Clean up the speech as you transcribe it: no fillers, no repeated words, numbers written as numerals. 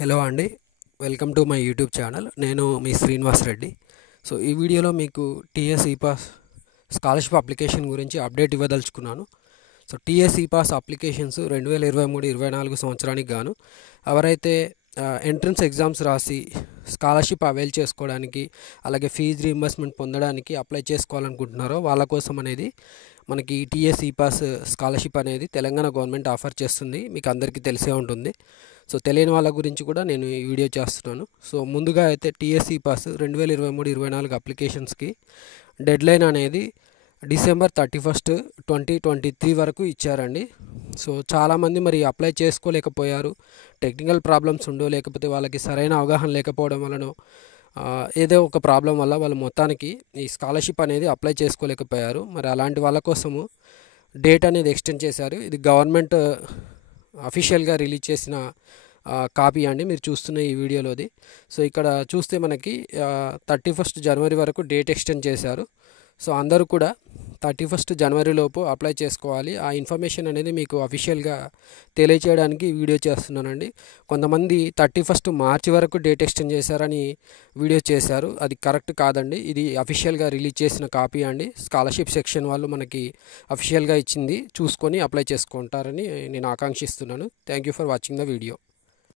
Hello అండి. Welcome to my YouTube channel. నేను మీ శ్రీనివాస్ రెడ్డి. సో ఈ వీడియోలో మీకు టీఎస్ ఈపాస్ స్కాలర్షిప్ అప్లికేషన్ గురించి అప్డేట్ ఇవ్వదలుచుకున్నాను. సో టీఎస్ ఈపాస్ అప్లికేషన్స్ 2023-24 సంవత్సరానికి గాను ఎవరైతే ఎంట్రన్స్ ఎగ్జామ్స్ రాసి స్కాలర్షిప్ అవైల్ చేసుకోవడానికి, అలాగే ఫీజు రీయింబర్స్మెంట్ పొందడానికి అప్లై చేసుకోవాలనుకుంటున్నారో వాళ్ళ కోసం అనేది మనకి టీఎస్ ఈపాస్ స్కాలర్షిప్ అనేది తెలంగాణ గవర్నమెంట్ ఆఫర్ చేస్తుంది. మీకు అందరికీ తెలిసే ఉంటుంది. సో తెలియని వాళ్ళ గురించి కూడా నేను ఈ వీడియో చేస్తున్నాను. సో ముందుగా అయితే టీఎస్ ఈపాస్ 2023-24 అప్లికేషన్స్కి డెడ్లైన్ అనేది డిసెంబర్ 31, 2023 వరకు ఇచ్చారండి. సో చాలామంది మరి అప్లై చేసుకోలేకపోయారు. టెక్నికల్ ప్రాబ్లమ్స్ ఉండో, లేకపోతే వాళ్ళకి సరైన అవగాహన లేకపోవడం వలనో, ఏదో ఒక ప్రాబ్లం వల్ల వాళ్ళు మొత్తానికి ఈ స్కాలర్షిప్ అనేది అప్లై చేసుకోలేకపోయారు. మరి అలాంటి వాళ్ళ కోసము డేట్ అనేది ఎక్స్టెండ్ చేశారు. ఇది గవర్నమెంట్ అఫీషియల్గా రిలీజ్ చేసిన కాపీ అండి, మీరు చూస్తున్న ఈ వీడియోలోది. సో ఇక్కడ చూస్తే మనకి 31 జనవరి వరకు డేట్ ఎక్స్టెండ్ చేశారు. సో అందరూ కూడా 31 జనవరి లోపు అప్లై చేసుకోవాలి. ఆ ఇన్ఫర్మేషన్ అనేది మీకు అఫీషియల్గా తెలియచేయడానికి వీడియో చేస్తున్నానండి. కొంతమంది 31 మార్చి వరకు డేట్ ఎక్స్టెండ్ చేశారని వీడియో చేశారు. అది కరెక్ట్ కాదండి. ఇది అఫీషియల్గా రిలీజ్ చేసిన కాపీ అండి. స్కాలర్షిప్ సెక్షన్ వాళ్ళు మనకి అఫీషియల్గా ఇచ్చింది చూసుకొని అప్లై చేసుకుంటారని నేను ఆకాంక్షిస్తున్నాను. Thank you for watching the video.